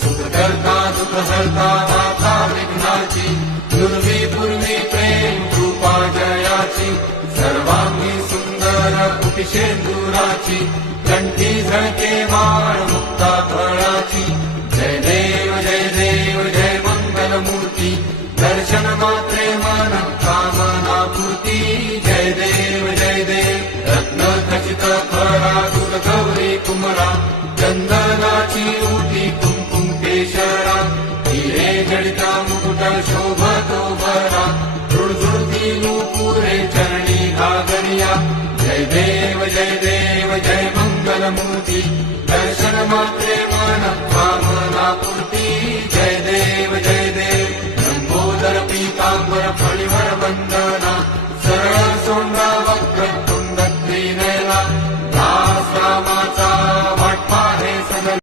सुखकर्ता दुःखहर्ता माता विघ्नाची, पूर्वी पूर्वी प्रेम कृपा जयाची, सर्वांगी सुंदर कुटिशेंदुराची, कंठी झळके माळ मुक्ता फळाची. जय देव जय मंगलमूर्ती, दर्शन मात्रे मन कामना पूर्ती. जय देव रत्न खचित फळा दुर् गौरी कुमरा, चंदनाची उटी कुंकुम केशरा, हिरे जडिता मुकुट शोभतो भरा, झुळझुळती नूपुरे चरणी घागरिया. जय देव जय मंगलमूर्ती,